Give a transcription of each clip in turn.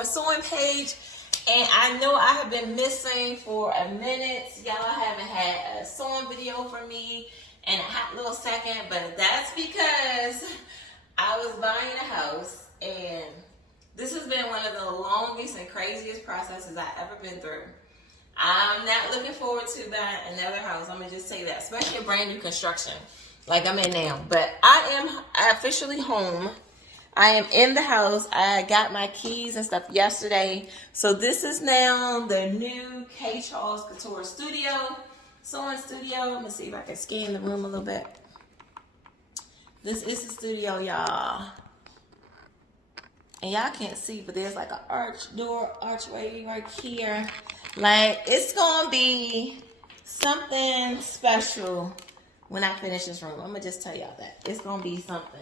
Couture sewing page. And I know I have been missing for a minute. Y'all haven't had a sewing video from me in a hot little second, but that's because I was buying a house, and this has been one of the longest and craziest processes I've ever been through. I'm not looking forward to buying another house. I'm gonna just say that, especially a brand new construction like I'm in now. But I am officially home. I am in the house. I got my keys and stuff yesterday. So this is now the new kCharles Couture Studio, Sewing Studio. Let me see if I can scan the room a little bit. This is the studio, y'all. And y'all can't see, but there's like an archway right here. Like, it's gonna be something special when I finish this room. I'm gonna just tell y'all that. It's gonna be something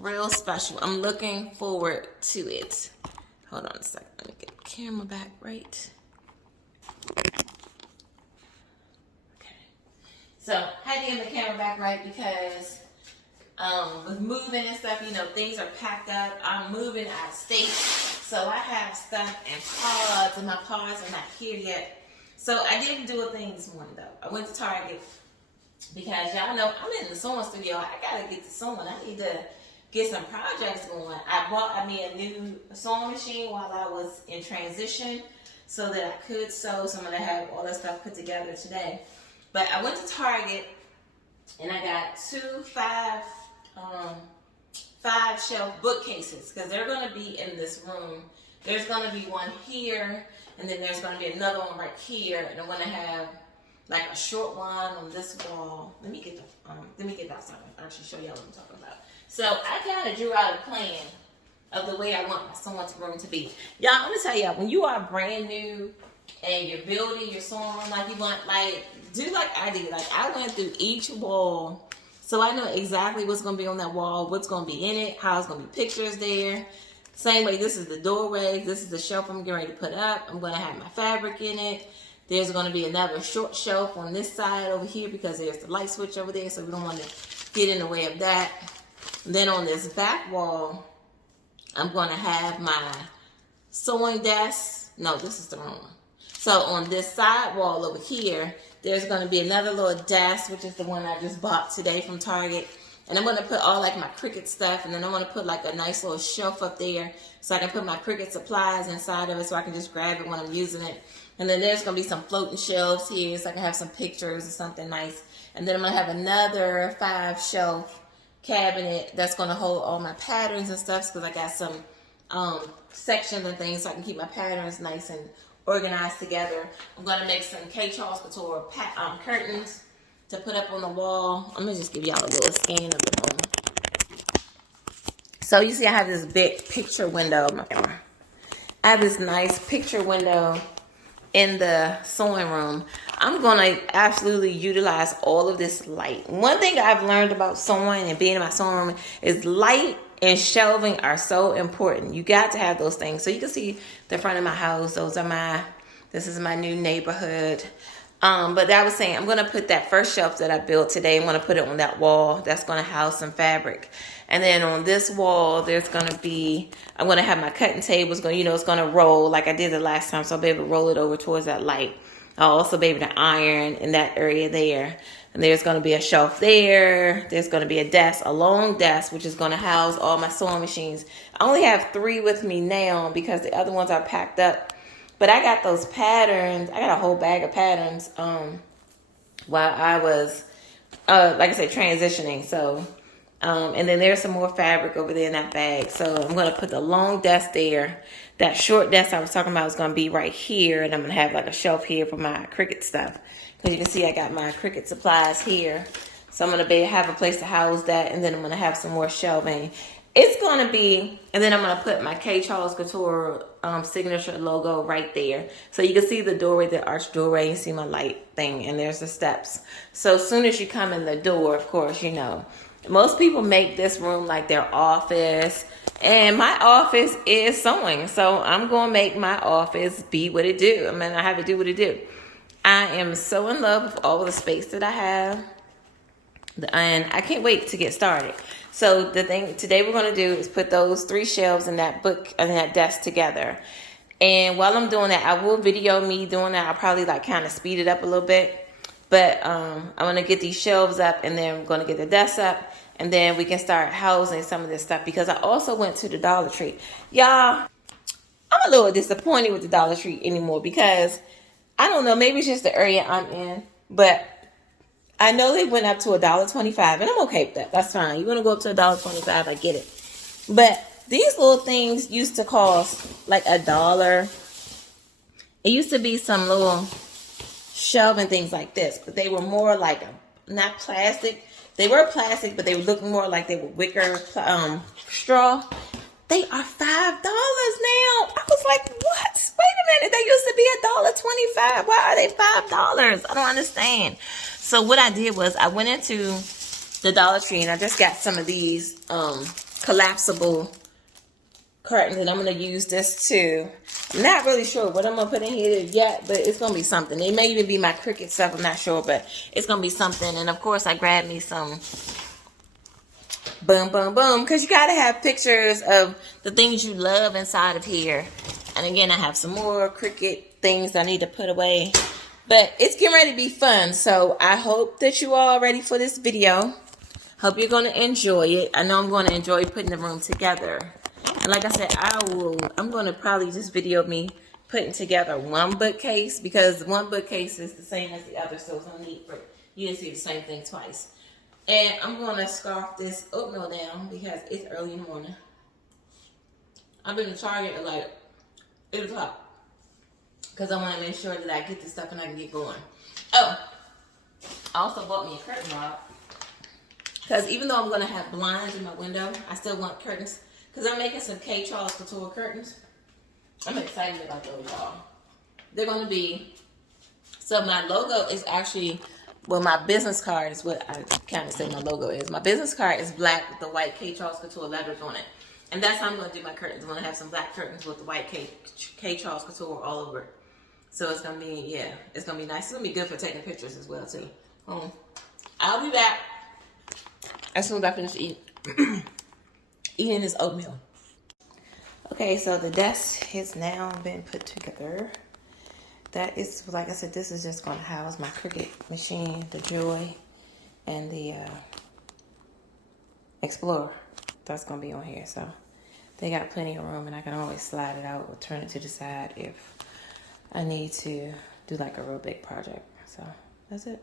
real special. I'm looking forward to it. Hold on a second. Let me get the camera back right. Okay. So I had to get the camera back right because with moving and stuff, you know, things are packed up. I'm moving out of state. So I have stuff in pods, and my pods are not here yet. So I didn't do a thing this morning though. I went to Target because y'all know I'm in the sewing studio. I gotta get to sewing. I need to get some projects going. I bought me a new sewing machine while I was in transition so that I could sew. So I'm gonna have all that stuff put together today. But I went to Target and I got two five shelf bookcases because they're gonna be in this room. There's gonna be one here, and then there's gonna be another one right here, and I'm gonna have like a short one on this wall. Let me get that so I can actually show y'all what I'm talking about. So I kind of drew out a plan of the way I want my sewing room to be. Y'all, I'm gonna tell y'all, when you are brand new and you're building your sewing room like you want, like, do like I did. Like, I went through each wall, so I know exactly what's gonna be on that wall, what's gonna be in it, how it's gonna be pictures there. Same way, this is the doorway, this is the shelf I'm getting ready to put up. I'm gonna have my fabric in it. There's gonna be another short shelf on this side over here because there's the light switch over there, so we don't want to get in the way of that. And then on this back wall, I'm gonna have my sewing desk. No, this is the wrong one. So on this side wall over here, there's gonna be another little desk, which is the one I just bought today from Target. And I'm gonna put all like my Cricut stuff, and then I'm gonna put like a nice little shelf up there so I can put my Cricut supplies inside of it so I can just grab it when I'm using it. And then there's gonna be some floating shelves here so I can have some pictures or something nice. And then I'm gonna have another 5 shelf cabinet that's gonna hold all my patterns and stuff because I got some sections and things so I can keep my patterns nice and organized together. I'm gonna make some kCharles Couture curtains to put up on the wall. I'm gonna just give y'all a little scan of the room. So you see I have this big picture window. I have this nice picture window in the sewing room. I'm gonna absolutely utilize all of this light. One thing I've learned about sewing and being in my sewing room is light and shelving are so important. You got to have those things. So you can see the front of my house. This is my new neighborhood. But I was saying, I'm going to put that first shelf that I built today. I'm going to put it on that wall. That's going to house some fabric. And then on this wall, there's going to be, I'm going to have my cutting table. It's going to roll like I did the last time. So I'll be able to roll it over towards that light. I'll also be able to iron in that area there. And there's going to be a shelf there. There's going to be a desk, a long desk, which is going to house all my sewing machines. I only have 3 with me now because the other ones are packed up. But I got those patterns. I got a whole bag of patterns while I was, like I said, transitioning. So, and then there's some more fabric over there in that bag. So I'm going to put the long desk there. That short desk I was talking about is going to be right here. And I'm going to have like a shelf here for my Cricut stuff. Because you can see I got my Cricut supplies here. So I'm going to have a place to house that. And then I'm going to have some more shelving. It's going to be, and then I'm going to put my kCharles Couture signature logo right there. So you can see the doorway, the arch doorway. You see my light thing, and there's the steps. So as soon as you come in the door, of course, you know, most people make this room like their office. And my office is sewing. So I'm going to make my office be what it do. I mean, I have to do what it do. I am so in love with all the space that I have. And I can't wait to get started. So the thing today we're going to do is put those 3 shelves in that book and that desk together. And while I'm doing that, I will video me doing that. I'll probably like kind of speed it up a little bit. But I'm going to get these shelves up, and then we're going to get the desk up, and then we can start housing some of this stuff, because I also went to the Dollar Tree. Y'all, I'm a little disappointed with the Dollar Tree anymore, because I don't know, maybe it's just the area I'm in, but I know they went up to $1.25, and I'm okay with that. That's fine. You want to go up to $1.25, I get it. But these little things used to cost like $1. It used to be some little shelf and things like this, but they were more like not plastic. They were plastic, but they would look more like they were wicker straw. They are $5 now. I was like, what? Wait a minute. They used to be $1.25. Why are they $5? I don't understand. So what I did was I went into the Dollar Tree, and I just got some of these collapsible curtains, and I'm going to use this too. I'm not really sure what I'm going to put in here yet, but it's going to be something. It may even be my Cricut stuff. I'm not sure, but it's going to be something. And of course, I grabbed me some boom, boom, boom, because you got to have pictures of the things you love inside of here. And again, I have some more Cricut things I need to put away. But it's getting ready to be fun. So I hope that you all are ready for this video. Hope you're going to enjoy it. I know I'm going to enjoy putting the room together. And like I said, I'm going to probably just video me putting together one bookcase, because one bookcase is the same as the other. So it's no need for you to see the same thing twice. And I'm going to scarf this oatmeal down because it's early in the morning. I've been to Target at like 8 o'clock. Because I want to make sure that I get this stuff and I can get going. Oh, I also bought me a curtain rod. Because even though I'm going to have blinds in my window, I still want curtains. Because I'm making some kCharles couture curtains. I'm excited about those, y'all. They're going to be... So my logo is actually... Well, my business card is what I kind of say my logo is. My business card is black with the white kCharles couture letters on it. And that's how I'm going to do my curtains. I'm going to have some black curtains with the white kCharles couture all over it. So it's going to be, yeah, it's going to be nice. It's going to be good for taking pictures as well, too. I'll be back as soon as I finish eating this oatmeal. Okay, so the desk has now been put together. That is, like I said, this is just going to house my Cricut machine, the Joy, and the Explorer. That's going to be on here. So they got plenty of room, and I can always slide it out or turn it to the side if I need to do like a real big project. So that's it.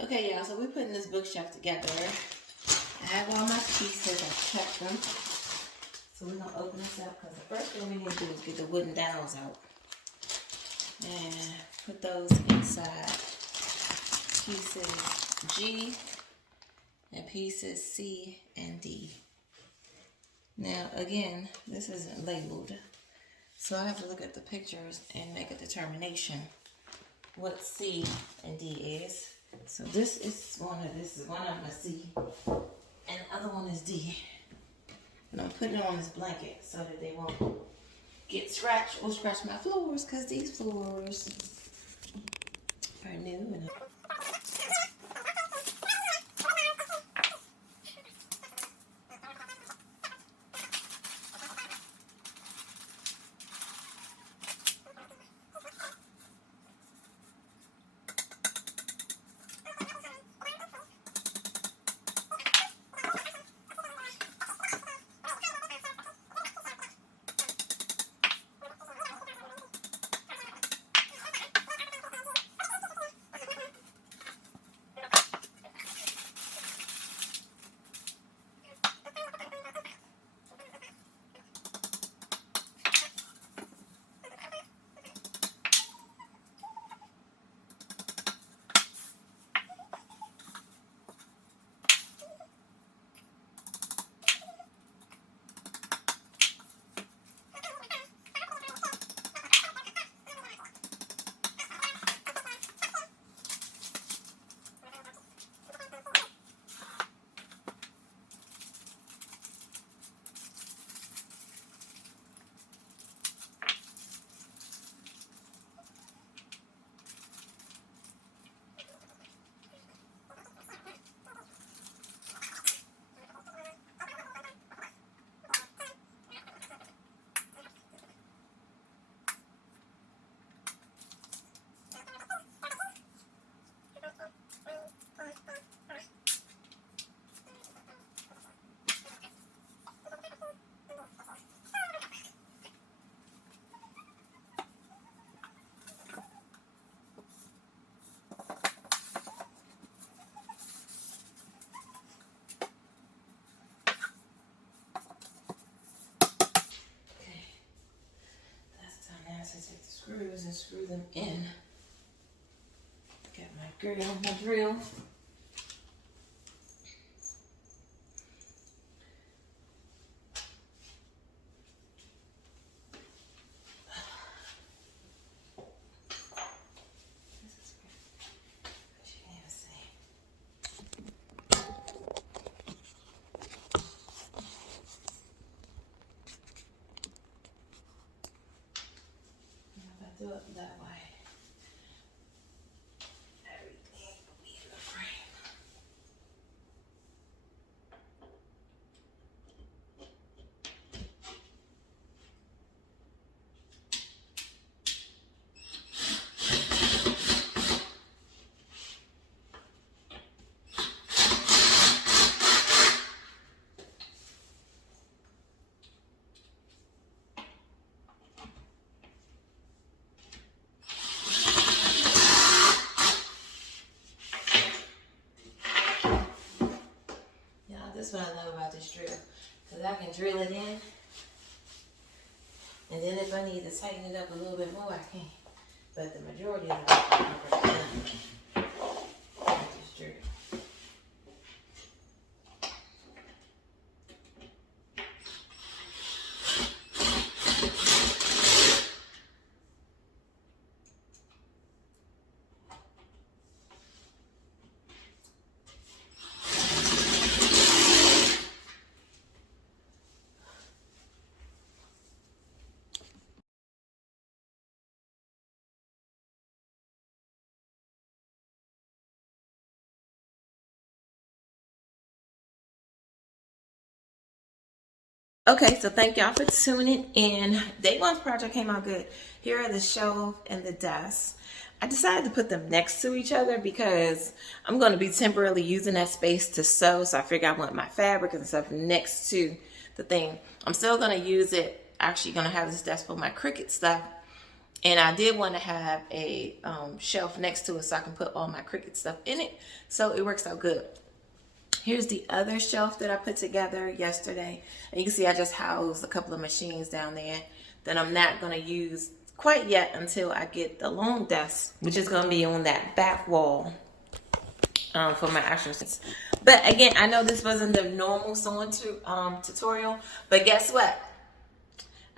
Okay, y'all, so we're putting this bookshelf together. I have all my pieces, I checked them. So we're going to open this up, because the first thing we need to do is get the wooden dowels out. And put those inside pieces G and pieces C and D. Now, again, this isn't labeled, so I have to look at the pictures and make a determination what C and D is. So this is one of them is C, and the other one is D. And I'm putting it on this blanket so that they won't get scratched or scratch my floors, because these floors are new. And screws and screw them in. Got my drill. Do it that way. Everything will be in the frame. That's what I love about this drill, because I can drill it in, and then if I need to tighten it up a little bit more, I can. But the majority of it, I can just drill. Okay, so thank y'all for tuning in. Day one's project came out good. Here are the shelf and the desk. I decided to put them next to each other because I'm going to be temporarily using that space to sew. So I figured I want my fabric and stuff next to the thing. I'm still going to use it. Actually going to have this desk for my Cricut stuff. And I did want to have a shelf next to it so I can put all my Cricut stuff in it. So it works out good. Here's the other shelf that I put together yesterday. And you can see I just housed a couple of machines down there that I'm not going to use quite yet until I get the long desk, which is going to be on that back wall for my actual things. But again, I know this wasn't the normal sewing tutorial, but guess what?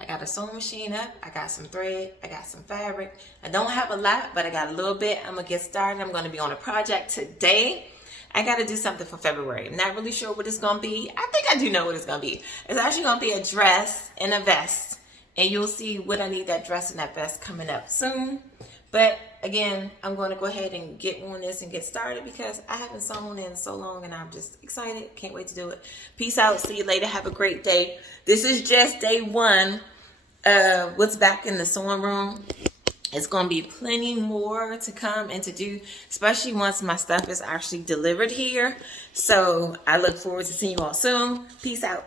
I got a sewing machine up, I got some thread, I got some fabric. I don't have a lot, but I got a little bit. I'm going to get started. I'm going to be on a project today. I got to do something for February. I'm not really sure what it's going to be. I think I do know what it's going to be. It's actually going to be a dress and a vest. And you'll see what I need that dress and that vest coming up soon. But again, I'm going to go ahead and get on this and get started because I haven't sewn in so long and I'm just excited. Can't wait to do it. Peace out. See you later. Have a great day. This is just day one of what's back in the sewing room. It's going to be plenty more to come and to do, especially once my stuff is actually delivered here. So I look forward to seeing you all soon. Peace out.